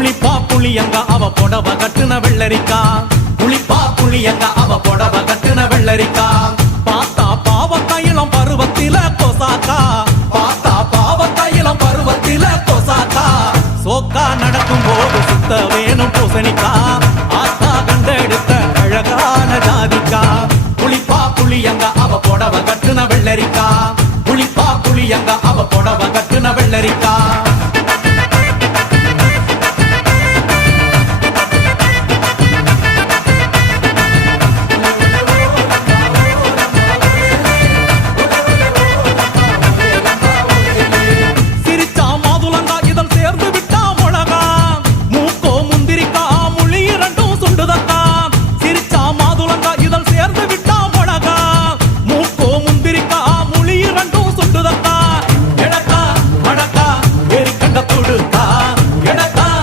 புளிப்பா புளியங்க அவ புடவ கட்டுன வெள்ளரிக்கா புளிப்பா புளியங்க அவ புடவ கட்டுன வெள்ளரிக்கா பார்த்தா பாவக்காயிலம் பருவத்தில கொசாக்கா பார்த்தா பாவக்காயிலம் பருவத்தில கொசாக்கா சோக்கா நடக்கும் போது சுத்த வேணும் பூசணிக்கா ஆத்தா கண்டெடுத்த அழகான ஜாதிக்கா புளிப்பா புளியங்க அவ புடவ கட்டுன வெள்ளரிக்கா புளிப்பா புளியங்க அவ புடவ கட்டுன வெள்ளரிக்கா